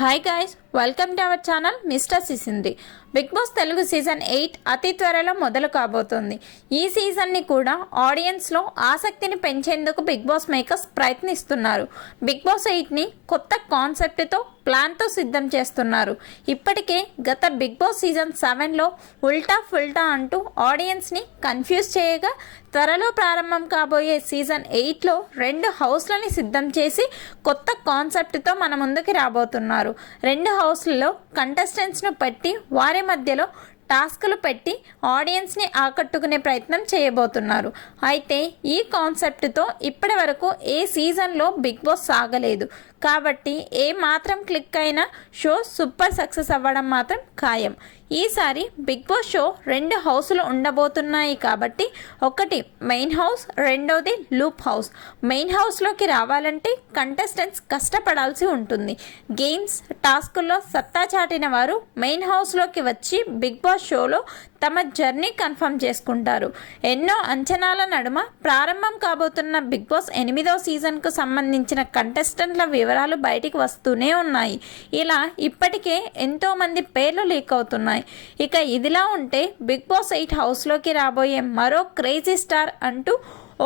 Hi guys, welcome to our channel mister Sisindri. Bigg Boss Telugu season 8 అతి త్వరలో మొదలు కాబోతోంది. ఈ సీజన్ని కూడా ఆడియన్స్లో ఆసక్తిని పెంచేందుకు బిగ్ బాస్ మేకర్స్ ప్రయత్నిస్తున్నారు. బిగ్ బాస్ 8ని కొత్త కాన్సెప్ట్తో ప్లాన్తో సిద్ధం చేస్తున్నారు. ఇప్పటికే గత బిగ్ బాస్ సీజన్ 7లో ఉల్టా ఫుల్టా అంటూ ఆడియన్స్ని కన్ఫ్యూజ్ చేయగా త్వరలో ప్రారంభం కాబోయే సీజన్ 8లో 2 హౌస్లని సిద్ధం చేసి కొత్త కాన్సెప్ట్తో మన ముందుకి రాబోతున్నారు. 2 హౌస్లలో కంటెస్టెంట్స్ను పెట్టి వారి మధ్యలో టాస్కులు పెట్టి ఆడియన్స్ని ఆకట్టుకునే ప్రయత్నం చేయబోతున్నారు. అయితే ఈ కాన్సెప్ట్తో ఇప్పటి వరకు ఏ సీజన్లో బిగ్ బాస్ సాగలేదు. కాబట్టి ఏ మాత్రం క్లిక్ అయినా షో సూపర్ సక్సెస్ అవ్వడం మాత్రం ఖాయం. ఈసారి బిగ్ బాస్ షో 2 హౌస్లు ఉండబోతున్నాయి. కాబట్టి ఒకటి మెయిన్ హౌస్, రెండోది లూప్ హౌస్. మెయిన్ హౌస్లోకి రావాలంటే కంటెస్టెంట్స్ కష్టపడాల్సి ఉంటుంది. గేమ్స్, టాస్కుల్లో సత్తా చాటిన వారు మెయిన్ హౌస్లోకి వచ్చి బిగ్ బాస్ షోలో తమ జర్నీ కన్ఫర్మ్ చేసుకుంటారు. ఎన్నో అంచనాల నడుమ ప్రారంభం కాబోతున్న బిగ్ బాస్ 8వ సీజన్కు సంబంధించిన కంటెస్టెంట్ల వివరాలు బయటికి వస్తూనే ఉన్నాయి. ఇలా ఇప్పటికే ఎంతోమంది పేర్లు లీక్ అవుతున్నాయి. ఇక ఇదిలా ఉంటే బిగ్ బాస్ 8 హౌస్లోకి రాబోయే మరో క్రేజీ స్టార్ అంటూ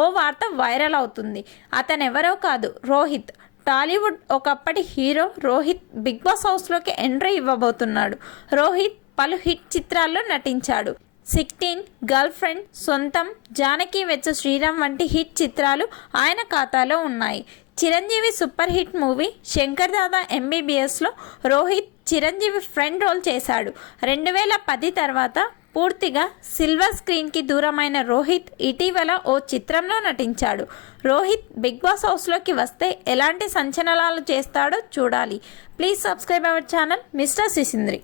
ఓ వార్త వైరల్ అవుతుంది. అతనెవరో కాదు, రోహిత్. టాలీవుడ్ ఒకప్పటి హీరో రోహిత్ బిగ్ బాస్ హౌస్లోకి ఎంట్రీ ఇవ్వబోతున్నాడు. రోహిత్ పలు హిట్ చిత్రాల్లో నటించాడు. 16, గర్ల్ ఫ్రెండ్, సొంతం, జానకి వెచ్చ శ్రీరామ్ వంటి హిట్ చిత్రాలు ఆయన ఖాతాలో ఉన్నాయి. Chiranjeevi super hit movie Shankar Dada ఎంబీబీఎస్లో రోహిత్ చిరంజీవి ఫ్రెండ్ రోల్ చేశాడు. 2010 తర్వాత పూర్తిగా సిల్వర్ స్క్రీన్కి దూరమైన రోహిత్ ఇటీవల ఓ చిత్రంలో నటించాడు. రోహిత్ బిగ్ బాస్ హౌస్లోకి వస్తే ఎలాంటి సంచలనాలు చేస్తాడో చూడాలి. Please subscribe our channel mister సిసింద్రి.